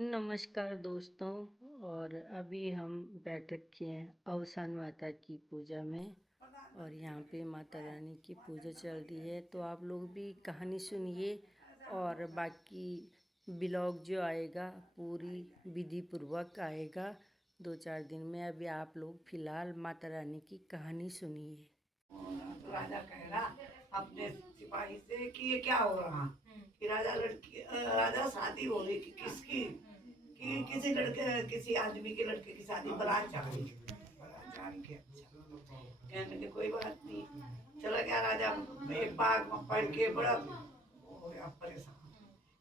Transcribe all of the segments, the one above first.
नमस्कार दोस्तों। और अभी हम बैठ रखे हैं अवसान माता की पूजा में। और यहाँ पे माता रानी की पूजा चल रही है, तो आप लोग भी कहानी सुनिए। और बाकी ब्लॉग जो आएगा पूरी विधि पूर्वक आएगा 2-4 दिन में। अभी आप लोग फिलहाल माता रानी की कहानी सुनिए। तो राजा कह रहा अपने सिपाही से कि ये क्या हो रहा। कि राजा शादी हो रही कि किसकी, कि किसी लड़के किसी आदमी के लड़के की शादी बारात जा रही। बारात जा रही के अच्छा कहने लगे कोई बात नहीं। चला गया राजा एक बाग में पढ़ के बड़ा हो गया परेशान।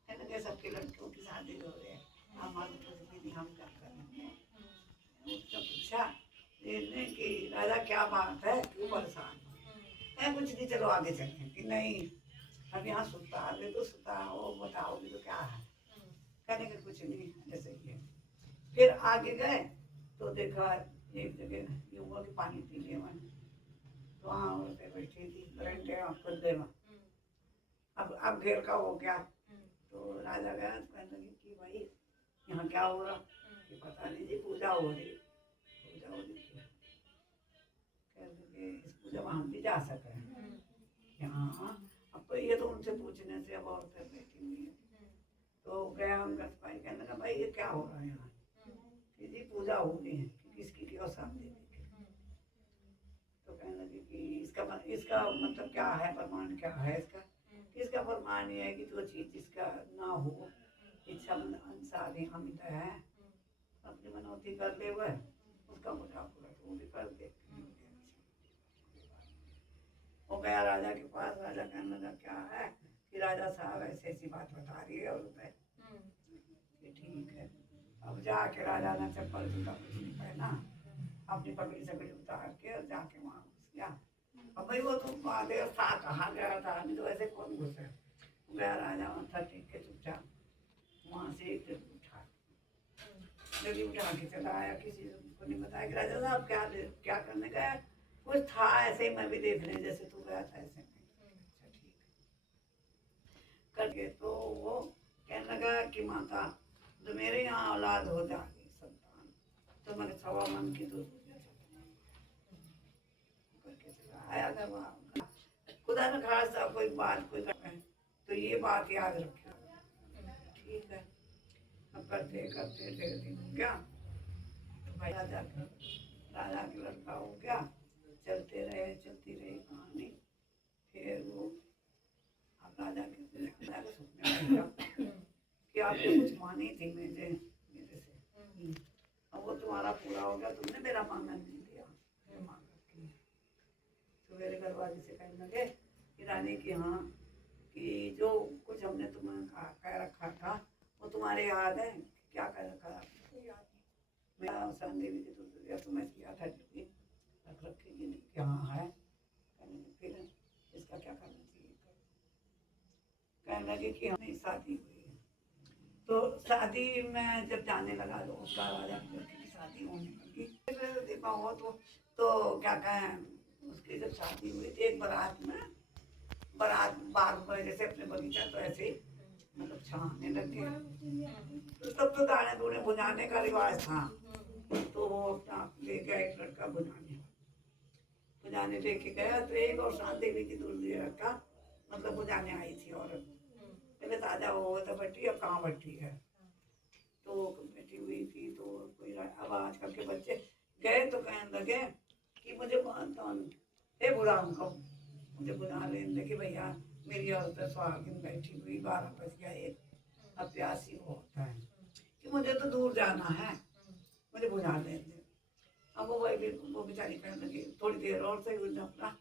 कहने लगे सबके लड़कियों की शादी हो रही है, हमारी तो दीदी हम क्या करेंगे। उसने पूछा ने कि राजा क्या बात है, क्यों परेशान हो। मैं कुछ नहीं, चलो आगे चलते हैं। कि नहीं अब यहाँ सुता है तो सुता हो, बताओगे तो क्या है। कहने के कुछ नहीं ऐसे ही है। फिर आगे गए तो देखा एक जगह ये हुआ कि पानी पी लिया मैंने। तो वहाँ औरतें बैठी थी बरंडे खुदे में। अब घेर का हो गया। तो राजा गया तो कहने लगे कि भाई यहाँ क्या हो रहा। कि पता नहीं जी पूजा हो रही, पूजा हो रही है। कहने लगे इस पूजा में हम भी जा सकते हैं यहाँ। अब तो ये तो उनसे पूछने से अब औरतें बैठी हुई है। तो गया उनका सिपाही कहने लगा भाई ये क्या हो रहा है यहाँ। कि जी पूजा हो रही है कि किसकी की और सामने की। तो कहने लगे कि इसका मतलब क्या है, प्रमाण क्या है इसका। इसका प्रमाण ये है कि जो चीज जिसका ना हो इच्छा अनुसार ही हम है अपनी मनौती कर ले वह उसका मुझा पूरा वो भी कर दे। वो गया राजा के पास। राजा कहने लगा क्या है। कि राजा साहब ऐसी ऐसी बात बता रही है और कि ठीक है। अब जाके राजा ने चप्पल जूता कुछ नहीं पहना, अपनी पगड़ी सकड़ी उतार के और जाके वहां घुस गया। अब भाई वो तो महादेव था कहाँ गया था, नहीं तो ऐसे कौन घुसे। गया राजा माथा टेक के चुपचाप वहां से एक जल्दी उठा जल्दी उठा के चला आया। किसी को नहीं बताया कि राजा साहब क्या क्या करने गया। कुछ था ऐसे ही मैं भी देख रही जैसे तू गया था ऐसे में। अच्छा ठीक करके तो वो कहने लगा कि माता जो मेरे यहाँ औलाद हो जाएगी संतान तो मैं 1.25 मन की दूध करके चला आया था वहाँ। खुदा न खासा कोई बात कोई कर तो ये बात याद रखियो। ठीक है। अब करते करते 1.5 दिन हो गया। तो भाई राजा के लड़का हो गया। चलते रहे चलती रही कहानी। फिर वो अब राजा के सपने में गया कि आपने कुछ मानी थी मेरे से। अब वो तुम्हारा पूरा हो गया, तुमने मेरा मांगन नहीं दिया जो मांग रखी है। तो मेरे घर वाले से कहने लगे कि रानी की हाँ कि जो कुछ हमने तुम्हें कह रखा था वो तुम्हारे याद है। क्या कह रखा था आपने, याद नहीं। मैं अवसान देवी की तो तुम्हें किया था ड्यूटी रख रखी कि नहीं कि हाँ है। कहने लगे फिर इसका क्या करना चाहिए। कहने लगे कि हमें शादी हुई है। तो शादी में जब जाने लगा तो उसका राजा की लड़की की शादी होने लगी। फिर देखा हो तो क्या कहें उसकी जब शादी हुई थी एक बारात बाग में जैसे अपने बगीचा तो ऐसे ही मतलब छाने लगे। तो तब तो दाने दूने बुझाने का रिवाज था। तो वो अपना ले गया एक लड़का बुझाने। बुझाने लेके गया तो एक और शांति देवी की दूसरी लड़का मतलब बुझाने आई थी औरत। पहले ताजा वो तो बट्टी अब कहाँ बट्टी है। तो बैठी हुई थी तो कोई अब आजकल के बच्चे गए तो कहने लगे कि मुझे हे बुरा हमको मुझे बुला लेने कि भैया मेरी औरत सुहागिन बैठी हुई 12 बज गया एक अब प्यासी बहुत है कि मुझे तो दूर जाना है, मुझे बुझा लेने। अब वो भाई वो बेचारी कहने लगी थोड़ी देर और सही बुझा अपना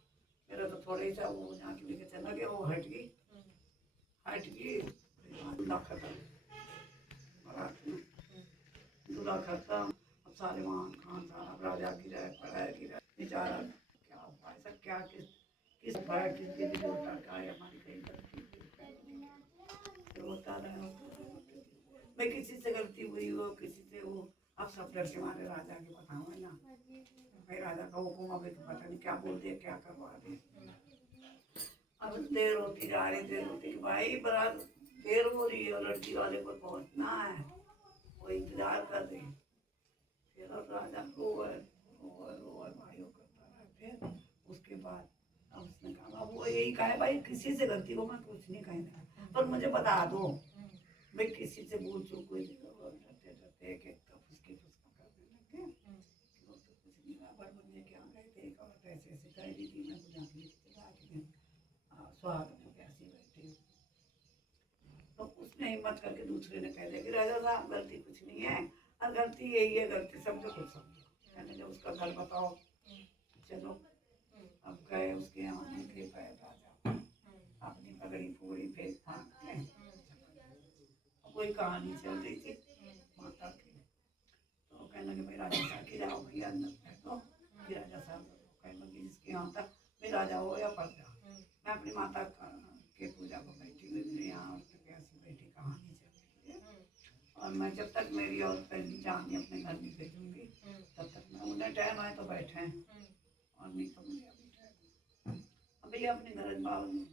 मेरा तो थोड़ा ही सा वो बुझा के लेके चला गया। वो हट गई दूल्हा खत्म। बारात में दूल्हा खत्म। अब सारे वहाँ खान साहब राजा की रहे पढ़ाई की रहे बेचारा क्या हुआ ऐसा क्या किस भाई किस दीदी को उठा का हमारी कहीं गलती तो होता रहे। मैं किसी से गलती हुई हो किसी से वो अब सब डर के मारे राजा के बताओ है ना। भाई राजा का हुक्म अभी तो पता नहीं क्या बोल दिया क्या करवा दे। अब देर होती जा रही देर होती भाई बारात देर हो रही है और लड़की वाले को पहुंचना है। वो इंतजार कर रहे हैं। फिर अब राजा रोए भाइयों करता रहा। फिर उसके बाद अब उसने कहा, अब वो यही कहा भाई किसी से गलती हो मैं कुछ नहीं कहना, पर मुझे बता दो भाई किसी से भूल चूक हुई। डरते डरते एक एक तो फुसकी फुसका करने लगे। वो तो कुछ नहीं रहा, पर मुझे क्या गए थे, एक औरत ऐसे ऐसे कह रही थी, मैं बुझा के चला के सुहाग में प्यासी बैठी। तो उसने हिम्मत करके दूसरे ने कह दिया कि राजा साहब गलती कुछ नहीं है, और गलती यही है, गलती समझो कुछ समझो। मैंने जब उसका घर बताओ, चलो अब गए उसके यहाँ, उनके पैर राजा अपनी पगड़ी पूरी फेंक फाँक के कोई कहानी चल रही थी माता की। तो कहने लगे भाई राजा साहब की जाओ भैया अंदर बैठो। फिर राजा साहब कहने लगे जिसके यहाँ तक भाई राजा हो या पड़ जा, मैं अपनी माता के पूजा को बैठी हुई, मेरे यहाँ औरत कैसी बैठी कहानी चल रही है, और मैं जब तक मेरी औरत पहली जानी अपने घर में भेजूंगी तब तक मैं उन्हें टाइम आए तो बैठे हैं, और नहीं तो मुझे अभी टाइम। अब भैया अपने घर बाबू में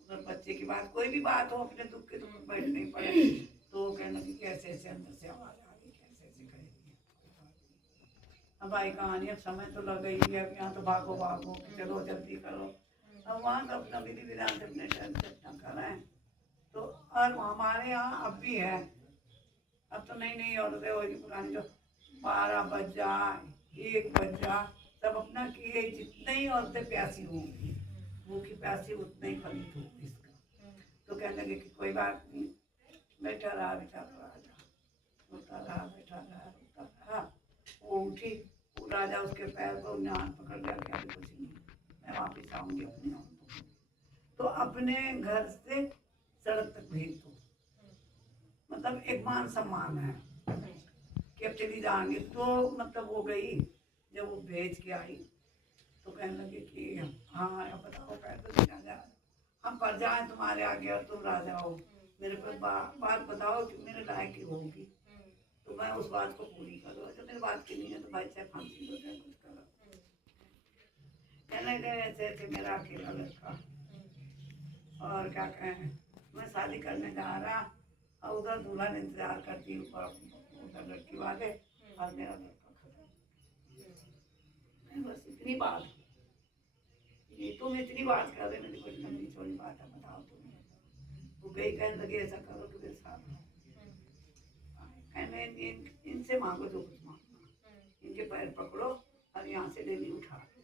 उधर बच्चे की बात कोई भी बात हो अपने दुख के दुख बैठ नहीं पड़े। तो कहने लगी कैसे ऐसे अंदर से आवाज आ रही, कैसे ऐसे करेगी। अब भाई कहानी, अब समय तो लग गई है, अब यहाँ तो भागो भागो चलो जल्दी करो। अब वहाँ तो अपना विधि विधान से अपने टाइम से अपना कर रहे हैं। तो और हमारे यहाँ अब भी है, अब तो नई नई औरतें होगी, पुरानी जो 12 बज जाए 1 बज जा सब अपना किए, जितने ही औरतें प्यासी होंगी भूखी प्यासी उतना ही फलित होगी इसका। तो कहने लगे कि कोई बात नहीं, बैठा रहा बेचारा राजा, रोता रहा बैठा रहा रोता रहा। वो उठी, वो राजा उसके पैर पर उन्हें हाथ पकड़ लिया कि अभी कुछ नहीं, मैं वापिस आऊंगी अपनी औरतों को। तो अपने घर से सड़क तक भेज दो, मतलब एक मान सम्मान है कि अब चली जाएंगे। तो मतलब वो गई, जब वो भेज के आई तो कहने लगे कि हाँ अब बताओ कैसे राजा, हम प्रजा हैं तुम्हारे आगे और तुम राजा हो, मेरे पर बात बताओ कि मेरे लायक की होगी, तो मैं उस बात को पूरी करूँ, जब मेरी बात की नहीं है तो भाई चाहे फांसी हो जाए कुछ करो। कहने गए ऐसे ऐसे मेरा अकेला लड़का, और क्या कहें मैं शादी करने जा रहा, और उधर दुल्हन इंतजार करती हूँ उधर लड़की वाले, और मेरा लड़का खत्म। बस इतनी बात, ये तुम इतनी बात कर रहे, मेरी कोई लंबी चौड़ी बात है बताओ तुम। वो गई कहने लगे ऐसा करो कि मेरे साथ कहने इनसे मांगो जो कुछ मांगना, इनके पैर पकड़ो और यहाँ से डेली उठा दो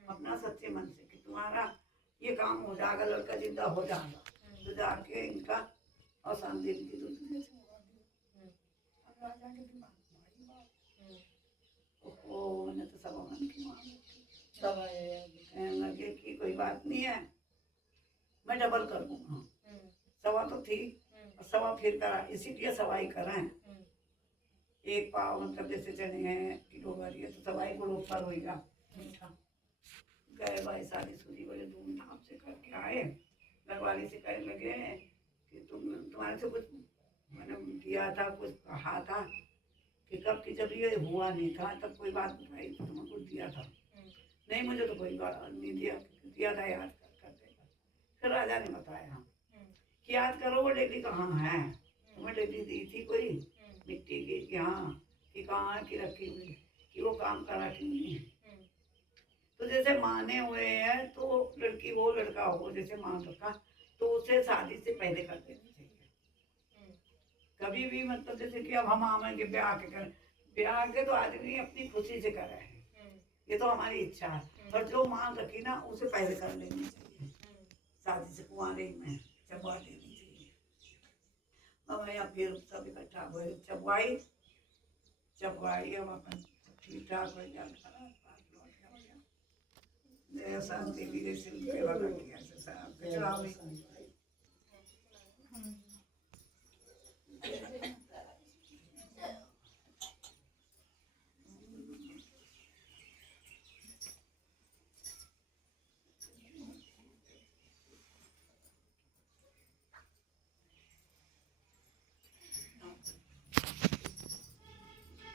अपना सच्चे मन से कि तुम्हारा ये काम हो जाएगा, लड़का जिंदा हो जाएगा, तो जाके इनका अवसान दिन की दुनिया से होगा। अब राजा के दिमाग में ओहो मैंने तो सब मन की मांग कहने लगे कि कोई बात नहीं है, मैं डबल कर दूंगा। सवा तो थी और सवा फिर करा, इसीलिए सवाई कराएं। एक पाव मतलब जैसे चने हैं किलो भरी है तो सवाई को ऊपर होगा मीठा। गए भाई शादी शुदी बड़े धूमधाम से करके आए, घरवाली से कहने लगे कि तुम्हारे से कुछ मैंने किया था, कुछ कहा था कि कब की, जब ये हुआ नहीं था तब कोई बात बताई तो तुम्हें कुछ दिया था। नहीं मुझे तो कोई बात नहीं दिया था, याद कर देगा। फिर राजा ने बताया कि याद करो वो डेली कहाँ है, तुम्हें डेली दी थी कोई मिट्टी की कि हाँ कि कहाँ की रखी हुई कि वो काम करा कि नहीं। तो जैसे माने हुए हैं तो लड़की हो लड़का हो जैसे मान रखा तो उसे शादी से पहले कर देना चाहिए। कभी भी मतलब जैसे कि अब हम आवेंगे ब्याह के कर, ब्याह के तो आदमी अपनी खुशी से कर रहे हैं, ये तो हमारी इच्छा है, पर जो मान रखी ना उसे पहले कर लेनी चाहिए, शादी से कुंवारे में चबवा देनी चाहिए। अब या फिर सब इकट्ठा हुए चबवाई चबवाई, अब अपन ठीक ठाक हो जाए शांति भी जैसे सेवा करती है चढ़ा हुई।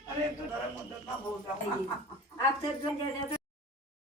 अरे तो धर्म उधर ना भूल जाओ आप तो जैसे